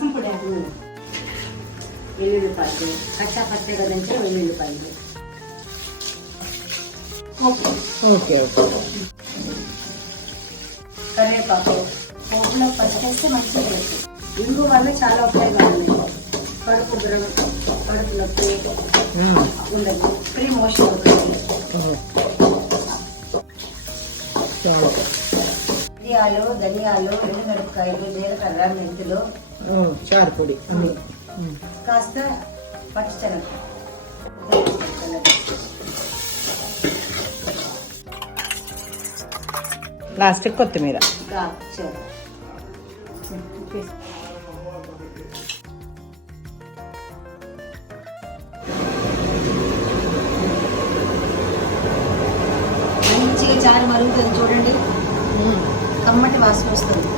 రసం పొడి వెల్లుల్లిపాయలు కచ్చా పచ్చగా దంచే వెల్లుల్లిపాయలు. Okay okay. కరివేపాకు పోపులో పచ్చిస్తే మంచిగా తెలుసు. ఇంగు వల్ల చాలా ఉపయోగాలు ఉన్నాయి. కడుపు నొప్పి ఉండదు, ఫ్రీ మోషన్ అవుతుంది. మిరియాలు, ధనియాలు, ఎండుమిరపకాయలు, జీలకర్ర, మెంతులు, చారు పొడి, కాస్త పచ్చిశనగ, ప్లాస్టిక్ కొత్తిమీర. మంచిగా చారు మరుగుతుంది చూడండి, కమ్మటి వాసన వస్తుంది.